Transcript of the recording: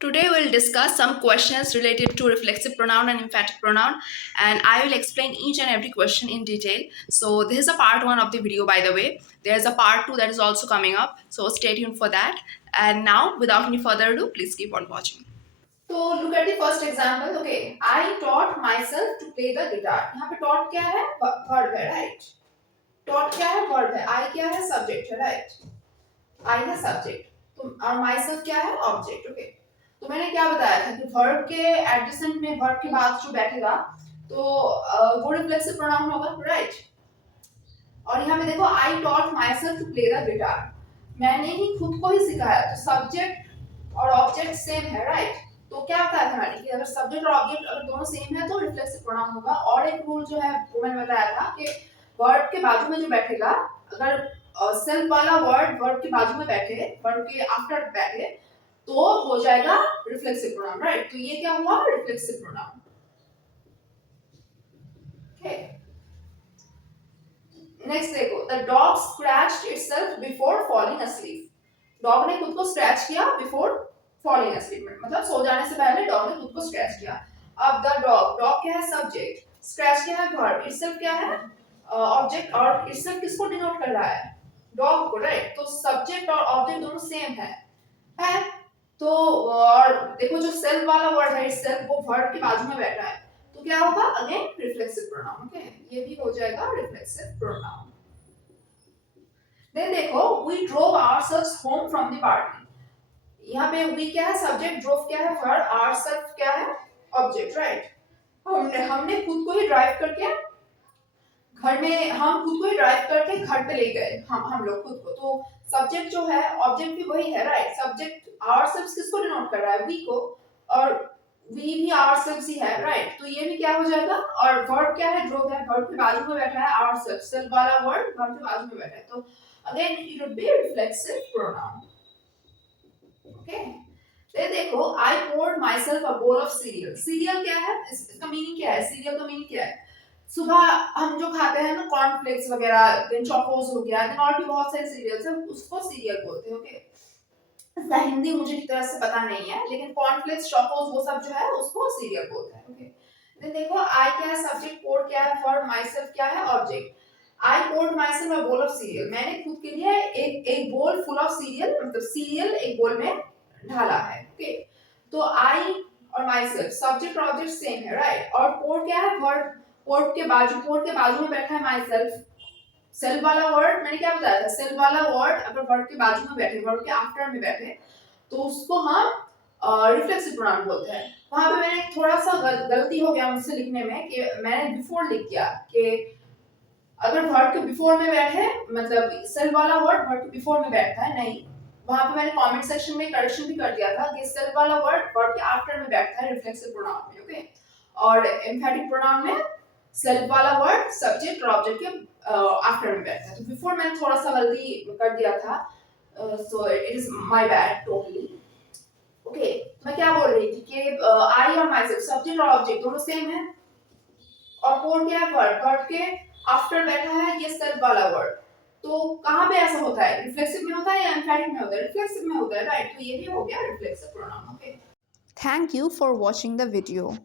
Today we'll discuss some questions related to reflexive pronoun and emphatic pronoun, and I will explain each and every question in detail. So this is a part 1 of the video, by the way. There's a part 2 that is also coming up, so stay tuned for that. And now, without any further ado, please keep on watching. So look at the first example. Okay, I taught myself to play the guitar. यहाँ पे taught क्या है? Verb है, right? Taught क्या है? Verb है. I क्या है? Subject है, right? I है subject. तो और myself क्या है? Object. Okay. तो मैंने क्या बताया था कि वर्ब के एडजेसेंट में वर्ब के बाद जो बैठेगा तो वो रिफ्लेक्सिव प्रोनाउन होगा, राइट? और यहाँ पे देखो I taught myself to play the guitar, मैंने ही खुद को ही सिखाया, तो सब्जेक्ट और ऑब्जेक्ट सेम है, राइट? तो क्या बताया था मैंने कि अगर सब्जेक्ट और ऑब्जेक्ट अगर दोनों सेम है तो रिफ्लेक्सिव प्रोनाउन होगा। और एक रूल जो है वो मैंने बताया था कि वर्ब के बाजू में जो बैठेगा, अगर सेल्फ वाला वर्ड वर्ब के बाजू में बैठे, वर्ब के आफ्टर बैठे, तो हो जाएगा रिफ्लेक्सिव प्रोनाउन, राइट? तो ये क्या हुआ? Reflexive pronoun. ओके, नेक्स्ट देखो, the dog scratched itself before falling asleep। Dog ने खुद को स्क्रैच किया बिफोर फॉलिंग asleep, मतलब सो जाने से पहले डॉग ने खुद को स्क्रैच किया। अब द डॉग, डॉग क्या है? सब्जेक्ट, स्क्रैच क्या है? वर्ब, इटसेल्फ क्या है? ऑब्जेक्ट। और इटसेल्फ किसको डिनोट कर रहा है? डॉग को, राइट? तो सब्जेक्ट और ऑब्जेक्ट दोनों सेम है। तो और देखो जो सेल्फ वाला वर्ड है इटसेल्फ, वो वर्ब के बाजू में बैठा है, तो क्या होगा? Again reflexive pronoun. ओके, ये भी हो जाएगा रिफ्लेक्सिव प्रोनाउन। देन देखो, we drove ourselves home from the party. यहाँ पे वी क्या है? सब्जेक्ट, ड्रोव क्या है? वर्ब, आवरसेल्फ क्या है? Object, right? हमने खुद को ही ड्राइव करके घर में, हम खुद को ही ड्राइव करके घर पे ले गए, हम लोग खुद को। तो सब्जेक्ट जो है, ऑब्जेक्ट भी वही है, राइट? सब्जेक्ट आवरसेल्व्स किसको डिनोट कर रहा है? वी को, और वी भी आवरसेल्व्स ही है, राइट? तो ये भी क्या हो जाएगा? और वर्ब क्या है? ड्रोव है, वर्ब के बाजू में बैठा है आवरसेल्फ, सेल्फ वाला वर्ड वर्ब के बाजू में बैठा है, तो again it would be reflexive pronoun. Okay, फिर देखो, आई poured myself a bowl of serial. Serial क्या है? इसका मीनिंग क्या है? सीरियल का मीनिंग क्या है? सुबह हम जो खाते हैं ना, कॉर्नफ्लेक्स वगैरह, देन चोकोस हो गया, देन और भी बहुत सारे सीरियल्स हैं, उसको सीरियल बोलते हैं। ओके, इसका हिंदी मुझे ठीक तरह से पता नहीं है, लेकिन कॉर्नफ्लेक्स, चोकोस, वो सब जो है उसको सीरियल बोलते हैं। ओके, देन देखो, आई क्या है? सब्जेक्ट, पोर्ड क्या है? फॉर, माई सेल्फ क्या है? Object. I poured myself a bowl of cereal, मैंने खुद के लिए एक बोल फुल ऑफ सीरियल, मतलब सीरियल एक बोल में ढाला है। ओके, तो आई और माई सेल्फ, सब्जेक्ट और ऑब्जेक्ट सेम है, राइट? और पोर्ड क्या है? वर्ड, पोर्ड के बाजू में बैठा है माई सेल्फ। सेल्फ वाला वर्ड मैंने क्या बताया था? सेल्फ वाला वर्ड अगर वर्ड के बाजू में बैठे, वर्ड के आफ्टर में बैठे, तो उसको हम रिफ्लेक्सिव प्रोनाउन बोलते हैं। वहां पे मैंने थोड़ा सा गलती हो गया मुझसे लिखने में कि मैंने बिफोर लिख दिया, कि अगर वर्ड के बिफोर में बैठे, मतलब सेल्फ वाला वर्ड वर्ड के बिफोर में बैठता है, नहीं। वहां पे मैंने कमेंट सेक्शन में करेक्शन भी कर दिया था कि सेल्फ वाला वर्ड वर्ड के आफ्टर में बैठता है रिफ्लेक्सिव प्रोनाउन में। ओके, और एम्फेटिक प्रोनाउन में सेल्फ वाला वर्ड सब्जेक्ट और ऑब्जेक्ट के आफ्टर में बैठता है। तो बिफोर मैंने थोड़ा सा गलती कर दिया था, so it is my bad totally. Okay, मैं क्या बोल रही थी कि आई और माई सेल्फ, सब्जेक्ट और ऑब्जेक्ट दोनों सेम है, और पोर्ड क्या है? वर्ड, वर्ड के आफ्टर बैठा है ये सेल्फ वाला वर्ड। तो कहाँ पे ऐसा होता है? रिफ्लेक्सिव में होता है या एम्फेटिक में होता है? रिफ्लेक्सिव में होता है, राइट? तो ये भी हो गया reflexive pronoun. Okay, thank you for watching the video.